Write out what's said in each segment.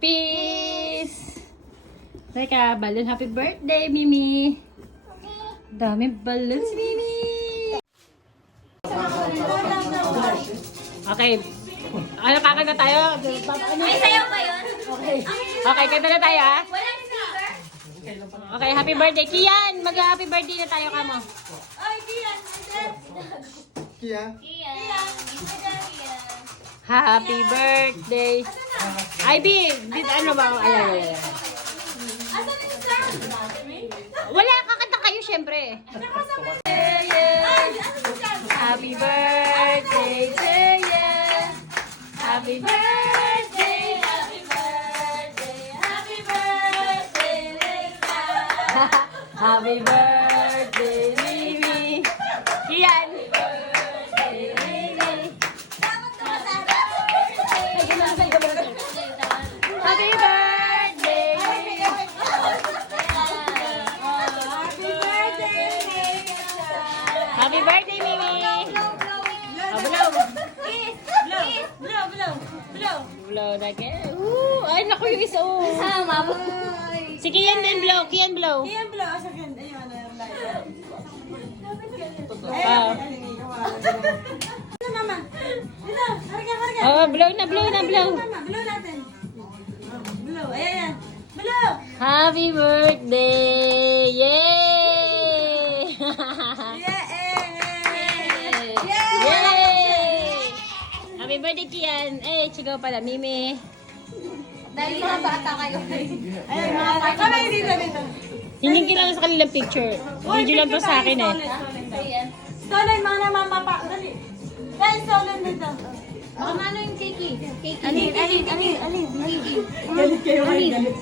Peace! Teka, balloon. Happy birthday, Mimi! Dami balloons, Mimi! Okay. Ano, kakanta tayo? May sayaw ba yun? Okay, kanta na tayo, ha? Walang speaker? Okay, happy birthday. Kian, mag-happy birthday na tayo, kamo. Ay, Kian! Kia. Kian! Happy birthday. Ivy, ano ba? Ay. Asan yung sound? Wala, kakanta kayo, syempre. Ay, ano yung sound? Happy birthday to you. Happy birthday. Happy birthday! Happy birthday, Lisa! Happy birthday, Mimi. Kian. Happy birthday. Happy birthday, Mimi. Blow na kayo. Ay, naku yung isa. Sama mo. Si Kian din blow. Kian blow. Wow. Oh, blow na, blow na, blow. Happy birthday! Yay! Yay! Happy birthday, Kian. Eh, sigaw pala, Mimi. Dahil mga bata kayo. Hingin ko lang sa kanilang picture. Video lang to sa akin eh. Stolen, mga namamapa. Dali. Dahil stolen nito. Baka ano yung cakey? Cakey. Alin? Cakey. Galit kayo kayo galit.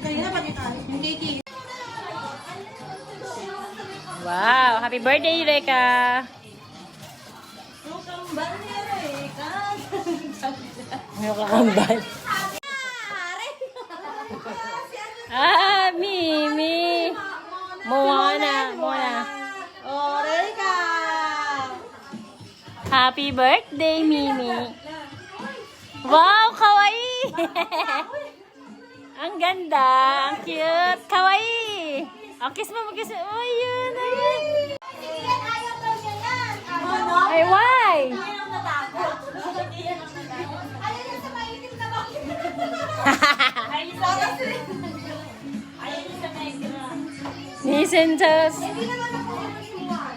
Kayo na pati tayo. Yung cakey. Wow! Happy birthday, Eureka! Ano kakambal? Ah, Mimi! Moana! Oreka! Happy birthday, Mimi! Wow, kawaii! Ang ganda! Ang cute! Kawaii! Oh, kiss mo, kiss mo. Oh, yun! Ayun! Ayaw daw niya yan. Ay, why? Ayaw na sa maitim na bakit? Ni Sentos.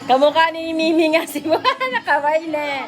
Kamukha ni Mimi nga si Moana. Kawaii na.